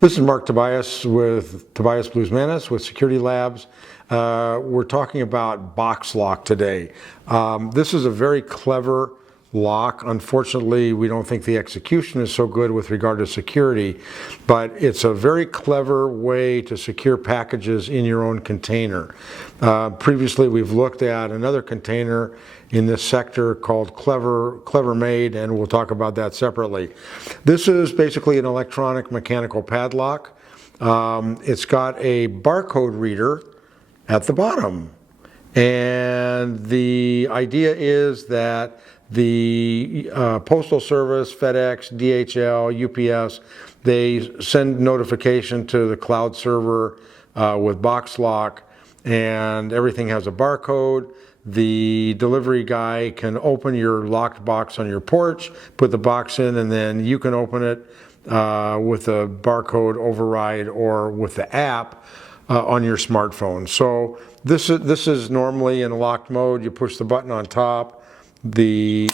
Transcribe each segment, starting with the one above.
This is Marc Tobias with Tobias Blues Manus with Security Labs. We're talking about Boxlock today. This is a very clever lock. Unfortunately, we don't think the execution is so good with regard to security, but it's a very clever way to secure packages in your own container. Previously, we've looked at another container in this sector called Clever Made, and we'll talk about that separately. This is basically an electronic mechanical padlock. It's got a barcode reader at the bottom, and the idea is that the Postal Service, FedEx, DHL, UPS, they send notification to the cloud server with Boxlock, and everything has a barcode. The delivery guy can open your locked box on your porch, put the box in, and then you can open it with a barcode override or with the app on your smartphone. So this is normally in locked mode. You push the button on top. The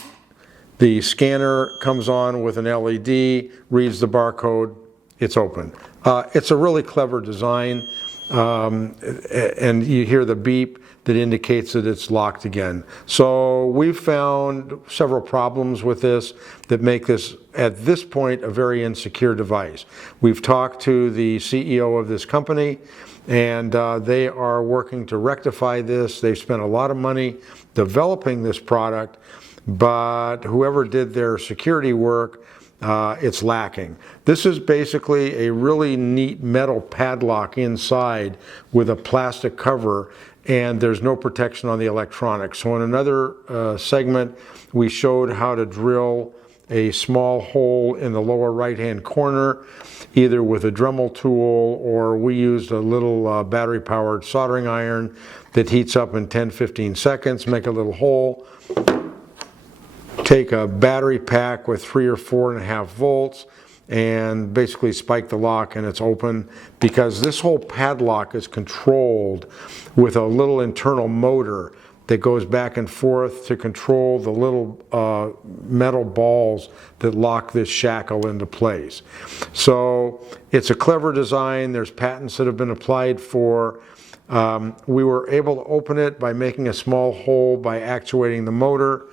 scanner comes on with an LED, reads the barcode, it's open. It's a really clever design, and you hear the beep that indicates that it's locked again. So we've found several problems with this that make this, at this point, a very insecure device. We've talked to the CEO of this company, and they are working to rectify this. They've spent a lot of money developing this product, but whoever did their security work, it's lacking. This is basically a really neat metal padlock inside with a plastic cover, and there's no protection on the electronics. So in another segment, we showed how to drill a small hole in the lower right-hand corner, either with a Dremel tool, or we used a little battery-powered soldering iron that heats up in 10-15 seconds, make a little hole, take a battery pack with 3 or 4.5 volts, and basically spike the lock, and it's open, because this whole padlock is controlled with a little internal motor that goes back and forth to control the little metal balls that lock this shackle into place. So it's a clever design. There's patents that have been applied for. We were able to open it by making a small hole by actuating the motor.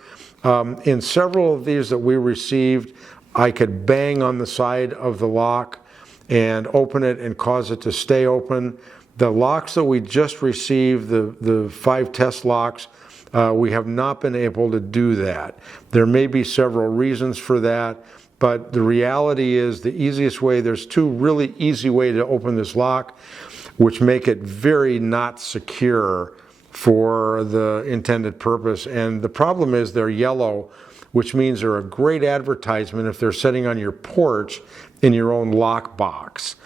In several of these that we received, I could bang on the side of the lock and open it and cause it to stay open. The locks that we just received, the 5 test locks, we have not been able to do that. There may be several reasons for that, but the reality is the easiest way, there's 2 really easy ways to open this lock, which make it very not secure for the intended purpose. And the problem is they're yellow, which means they're a great advertisement if they're sitting on your porch in your own lock box.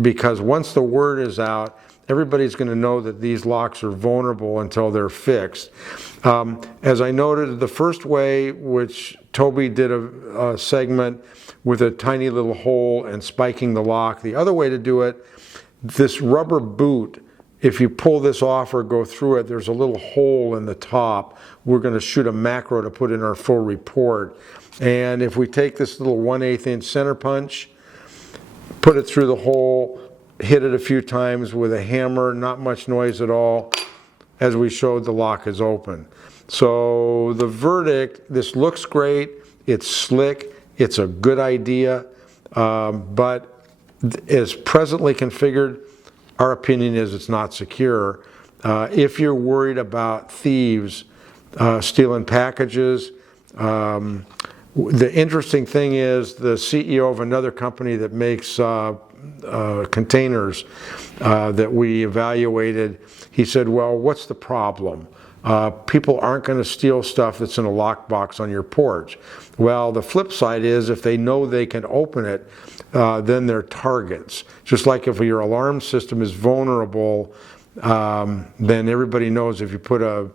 Because once the word is out, everybody's going to know that these locks are vulnerable until they're fixed. As I noted, the first way, which Toby did a segment with a tiny little hole and spiking the lock. The other way to do it, this rubber boot, if you pull this off or go through it, there's a little hole in the top. We're going to shoot a macro to put in our full report. And if we take this little 1/8 inch center punch, put it through the hole, hit it a few times with a hammer, not much noise at all, as we showed, the lock is open. So the verdict, this looks great, it's slick, it's a good idea, but as presently configured, our opinion is it's not secure. If you're worried about thieves stealing packages, the interesting thing is the CEO of another company that makes containers that we evaluated, he said, well, what's the problem? People aren't going to steal stuff that's in a lockbox on your porch. Well, the flip side is if they know they can open it, then they're targets. Just like if your alarm system is vulnerable, then everybody knows if you put a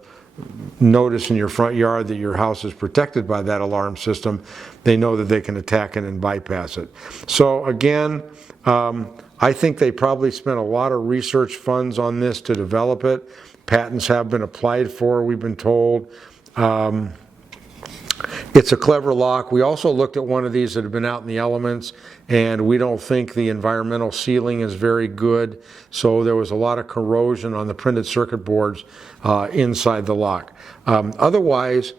notice in your front yard that your house is protected by that alarm system, they know that they can attack it and bypass it. So again, I think they probably spent a lot of research funds on this to develop it. Patents have been applied for, we've been told. It's a clever lock. We also looked at one of these that had been out in the elements, and we don't think the environmental sealing is very good. So there was a lot of corrosion on the printed circuit boards inside the lock. Otherwise,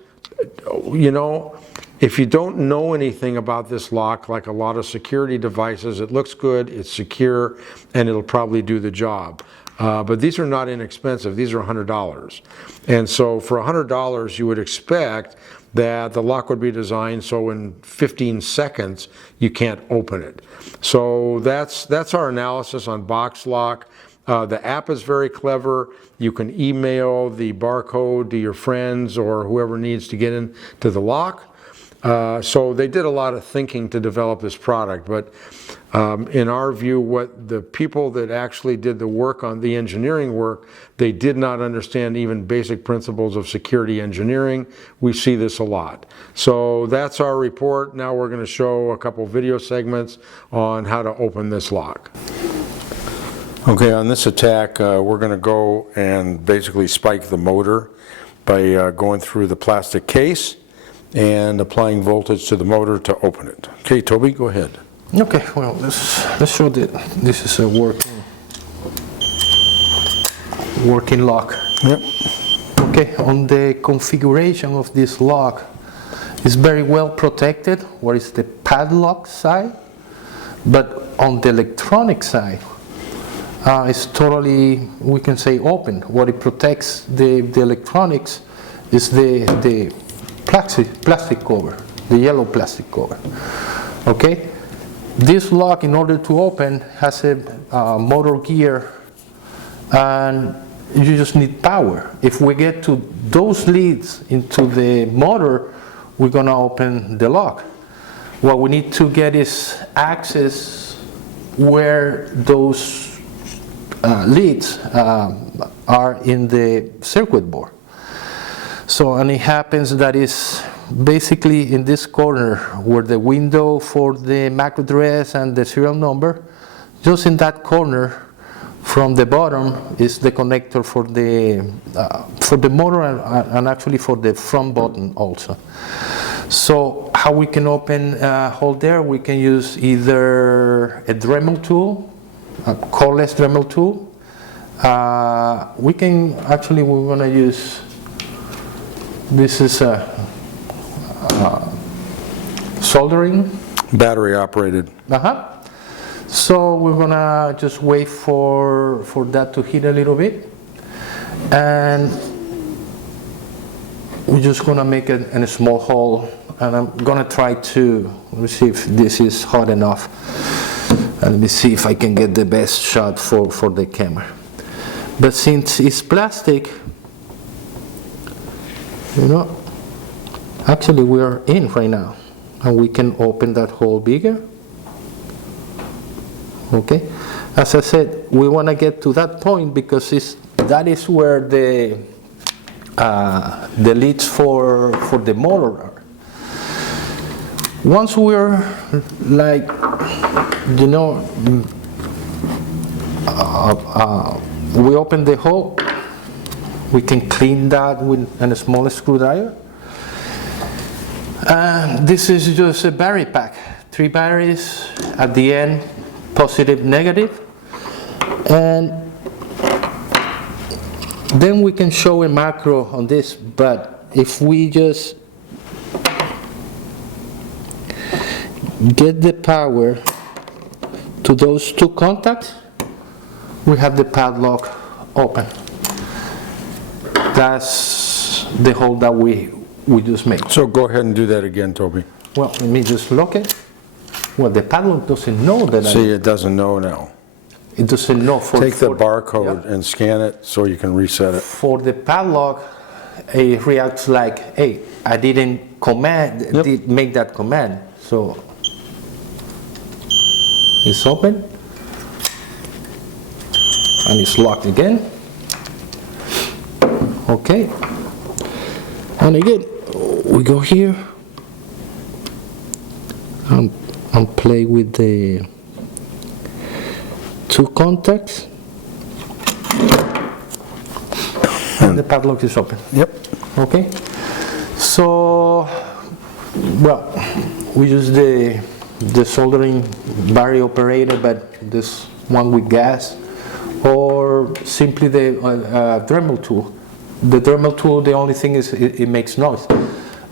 you know, if you don't know anything about this lock, like a lot of security devices, it looks good, it's secure, and it'll probably do the job. But these are not inexpensive. These are $100. And so for $100, you would expect that the lock would be designed so in 15 seconds you can't open it. So that's our analysis on Boxlock. The app is very clever. You can email the barcode to your friends or whoever needs to get into the lock. So they did a lot of thinking to develop this product, but in our view, what the people that actually did the work on the engineering work, they did not understand even basic principles of security engineering. We see this a lot. So that's our report. Now we're going to show a couple video segments on how to open this lock. Okay, on this attack, we're going to go and basically spike the motor by going through the plastic case and applying voltage to the motor to open it. Okay, Toby, go ahead. Okay, well, let's show that this is a working lock. Yep. Okay, on the configuration of this lock, it's very well protected, where is the padlock side, but on the electronic side, it's totally, we can say, open. What it protects the electronics is the plastic cover, the yellow plastic cover. Okay, this lock, in order to open, has a motor gear, and you just need power. If we get to those leads into the motor, we're gonna open the lock. What we need to get is access where those leads are in the circuit board. So, and it happens that is basically in this corner where the window for the MAC address and the serial number, just in that corner from the bottom is the connector for the motor and actually for the front button also. So how we can open hold there, we can use either a Dremel tool, a cordless Dremel tool. We can actually, we're going to use, this is a soldering. Battery operated. So we're going to just wait for that to heat a little bit. And we're just going to make it in a small hole. And I'm going to try to, let me see if this is hot enough. And let me see if I can get the best shot for the camera. But since it's plastic, you know, actually we are in right now. And we can open that hole bigger. Okay. As I said, we want to get to that point because that is where the leads for the motor are. Once we're like, you know, we open the hole, we can clean that with a small screwdriver. This is just a battery pack, 3 batteries at the end, positive, negative, and then we can show a macro on this. But if we just get the power to those 2 contacts, we have the padlock open. That's the hole that we just made. So go ahead and do that again, Toby. Well, let me just lock it. Well, the padlock doesn't know that. See, it doesn't know now. It doesn't know. Take the barcode and scan it so you can reset it. For the padlock, it reacts like, hey, I didn't make that command. So it's open and it's locked again. Okay, and again we go here and play with the 2 contacts, and the padlock is open. Yep. Okay, so Well, we use the soldering bar operator, but this one with gas, or simply the Dremel tool. The Dremel tool, the only thing is it makes noise,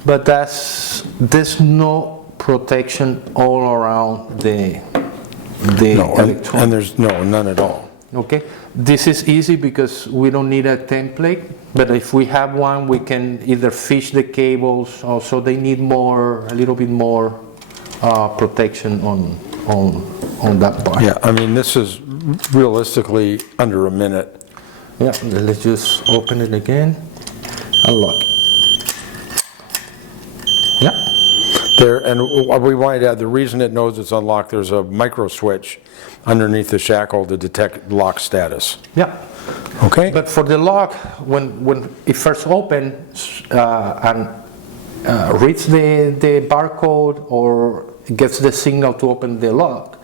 but there's no protection all around the electronic. And there's none at all. Okay, this is easy because we don't need a template, but if we have one, we can either fish the cables, or so they need a little bit more protection on that part. Yeah, I mean, this is realistically under a minute. Yeah, let's just open it again, unlock. Yeah. There, and we wanted to add, the reason it knows it's unlocked, there's a micro switch underneath the shackle to detect lock status. Yeah. Okay? But for the lock, when it first opens and reads the barcode or gets the signal to open the lock,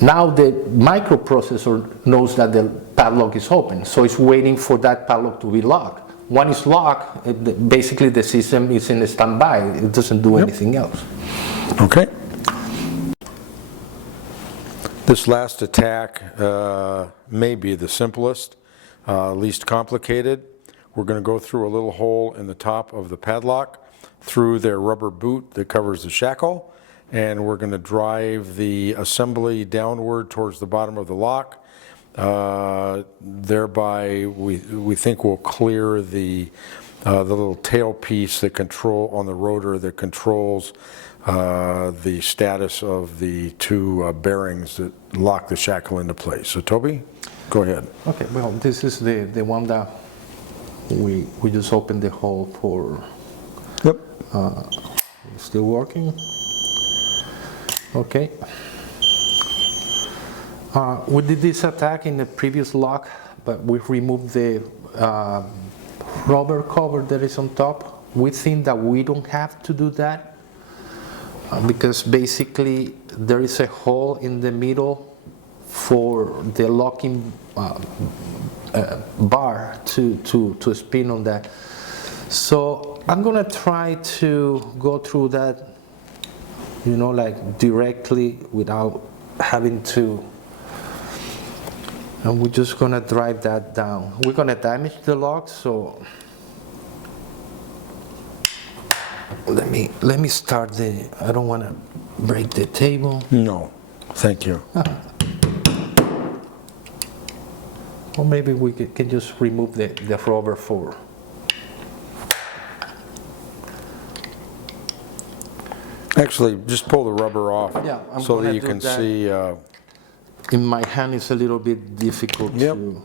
now the microprocessor knows that the padlock is open, so it's waiting for that padlock to be locked. When it's locked, basically the system is in standby. It doesn't do anything else. Okay. This last attack may be the simplest, least complicated. We're going to go through a little hole in the top of the padlock through their rubber boot that covers the shackle, and we're going to drive the assembly downward towards the bottom of the lock. Thereby, we think we'll clear the little tail piece that on the rotor that controls the status of the two bearings that lock the shackle into place. So, Toby, go ahead. Okay. Well, this is the one that we just opened the hole for. Yep. Still working. Okay. We did this attack in the previous lock, but we removed the rubber cover that is on top. We think that we don't have to do that because basically there is a hole in the middle for the locking bar to spin on that. So I'm gonna try to go through that, like directly without having to. And we're just gonna drive that down. We're gonna damage the lock, so let me start I don't wanna break the table. No, thank you. Or maybe we can just remove the rubber for. Actually, just pull the rubber off so that you can see. In my hand, it's a little bit difficult to.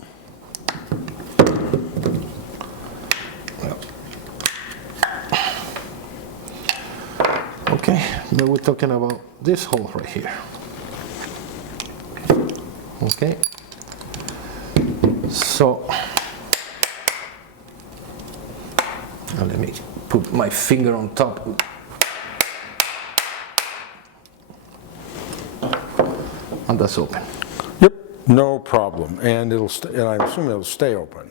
Okay, now we're talking about this hole right here. Okay, so now let me put my finger on top. And that's open. Yep, no problem, and and I'm assuming it'll stay open.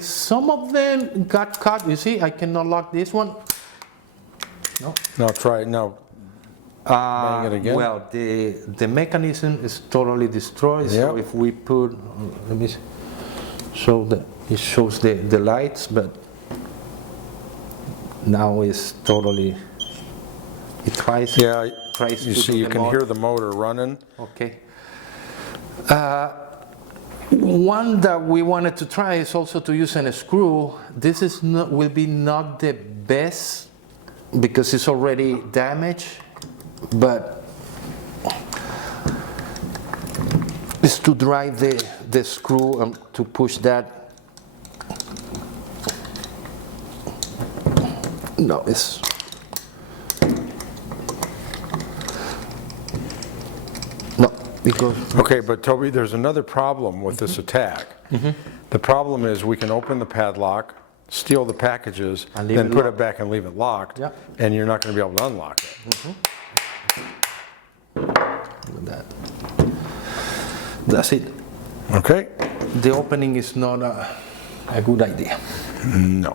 Some of them got caught. You see, I cannot lock this one. No. Now try it now. Bang it again. Well, the mechanism is totally destroyed. Yep. So if we put, let me show it shows the lights, but now it's totally. It tries. Yeah. Tries You to see, do you the can motor. hear the motor running. Okay. One that we wanted to try is also to use a screw. This will be not the best because it's already damaged, but it's to drive the screw and to push that. No, it's. Because Okay, but Toby, there's another problem with this attack. The problem is we can open the padlock, steal the packages, And leave then it put locked. it back and leave it locked, Yep. and you're not going to be able to unlock it. that's it. Okay? The opening is not a good idea. No.